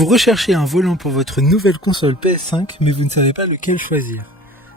Vous recherchez un volant pour votre nouvelle console PS5, mais vous ne savez pas lequel choisir.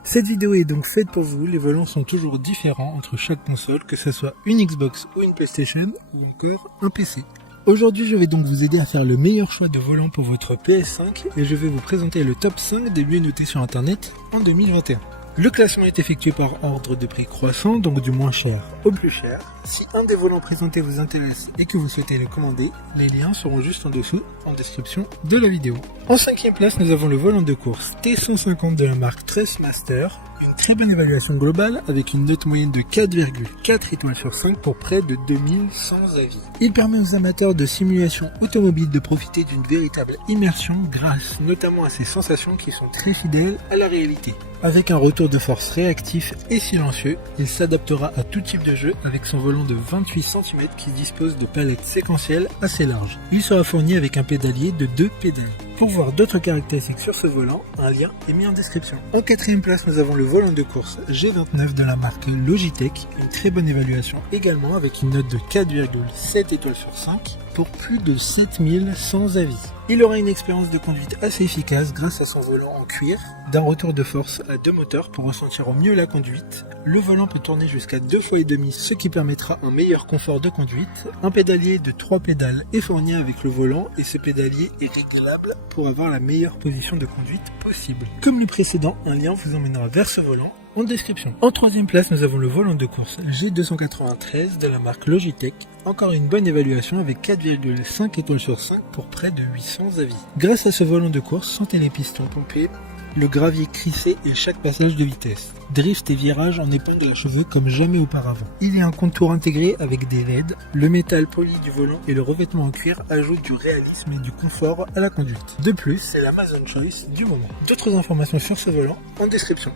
Cette vidéo est donc faite pour vous, les volants sont toujours différents entre chaque console, que ce soit une Xbox ou une PlayStation, ou encore un PC. Aujourd'hui, je vais donc vous aider à faire le meilleur choix de volant pour votre PS5, et je vais vous présenter le top 5 des mieux notés sur internet en 2021. Le classement est effectué par ordre de prix croissant, donc du moins cher au plus cher. Si un des volants présentés vous intéresse et que vous souhaitez le commander, les liens seront juste en dessous, en description de la vidéo. En 5e place, nous avons le volant de course T150 de la marque Thrustmaster. Une très bonne évaluation globale avec une note moyenne de 4,4 étoiles sur 5 pour près de 2100 avis. Il permet aux amateurs de simulation automobile de profiter d'une véritable immersion grâce notamment à ses sensations qui sont très fidèles à la réalité. Avec un retour de force réactif et silencieux, il s'adaptera à tout type de jeu avec son volant de 28 cm qui dispose de palettes séquentielles assez larges. Il sera fourni avec un pédalier de 2 pédales. Pour voir d'autres caractéristiques sur ce volant, un lien est mis en description. En 4e place, nous avons le volant de course G29 de la marque Logitech. Une très bonne évaluation également avec une note de 4,7 étoiles sur 5 pour plus de 7100 avis. Il aura une expérience de conduite assez efficace grâce à son volant en cuir, d'un retour de force à 2 moteurs pour ressentir au mieux la conduite. Le volant peut tourner jusqu'à 2 fois et demi, ce qui permettra un meilleur confort de conduite. Un pédalier de 3 pédales est fourni avec le volant et ce pédalier est réglable pour avoir la meilleure position de conduite possible. Comme le précédent, un lien vous emmènera vers ce volant en description. En 3e place, nous avons le volant de course G293 de la marque Logitech. Encore une bonne évaluation avec 4,5 étoiles sur 5 pour près de 800 avis. Grâce à ce volant de course, sentez les pistons pomper, le gravier crissé et chaque passage de vitesse. Drift et virage en épingle à cheveux comme jamais auparavant. Il y a un contour intégré avec des LED, le métal poli du volant et le revêtement en cuir ajoutent du réalisme et du confort à la conduite. De plus, c'est l'Amazon Choice du moment. D'autres informations sur ce volant en description.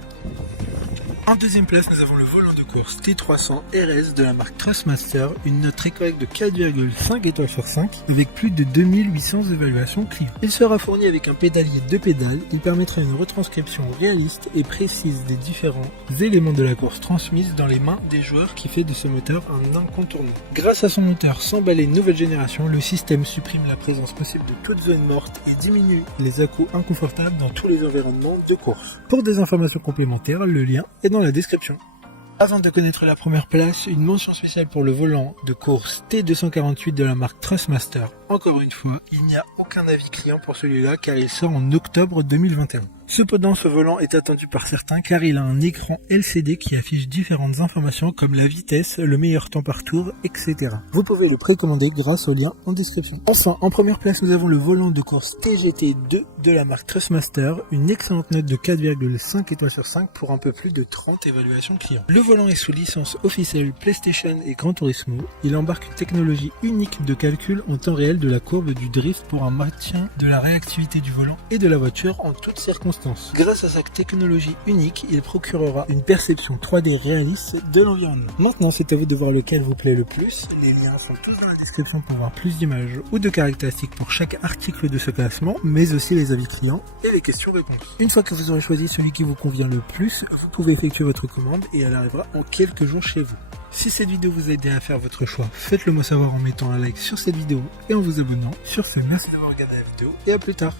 En 2e place, nous avons le volant de course T300 RS de la marque Thrustmaster, une note très correcte de 4,5 étoiles sur 5 avec plus de 2800 évaluations clients. Il sera fourni avec un pédalier de pédales, il permettra une retranscription réaliste et précise des différents éléments de la course transmise dans les mains des joueurs qui fait de ce moteur un incontournable. Grâce à son moteur sans balai nouvelle génération, le système supprime la présence possible de toute zone morte et diminue les à-coups inconfortables dans tous les environnements de course. Pour des informations complémentaires, le lien est dans la description. Avant de connaître la première place, une mention spéciale pour le volant de course T248 de la marque Thrustmaster. Encore une fois, il n'y a aucun avis client pour celui-là car il sort en octobre 2021. Cependant, ce volant est attendu par certains car il a un écran LCD qui affiche différentes informations comme la vitesse, le meilleur temps par tour, etc. Vous pouvez le précommander grâce au lien en description. Enfin, en première place, nous avons le volant de course TGT2 de la marque Thrustmaster, une excellente note de 4,5 étoiles sur 5 pour un peu plus de 30 évaluations clients. Le volant est sous licence officielle PlayStation et Gran Turismo. Il embarque une technologie unique de calcul en temps réel de la courbe du drift pour un maintien de la réactivité du volant et de la voiture en toutes circonstances. Grâce à sa technologie unique, il procurera une perception 3D réaliste de l'environnement. Maintenant, c'est à vous de voir lequel vous plaît le plus. Les liens sont tous dans la description pour voir plus d'images ou de caractéristiques pour chaque article de ce classement, mais aussi les avis clients et les questions-réponses. Une fois que vous aurez choisi celui qui vous convient le plus, vous pouvez effectuer votre commande et elle arrivera en quelques jours chez vous. Si cette vidéo vous a aidé à faire votre choix, faites-le moi savoir en mettant un like sur cette vidéo et en vous abonnant. Sur ce, merci d'avoir regardé la vidéo et à plus tard.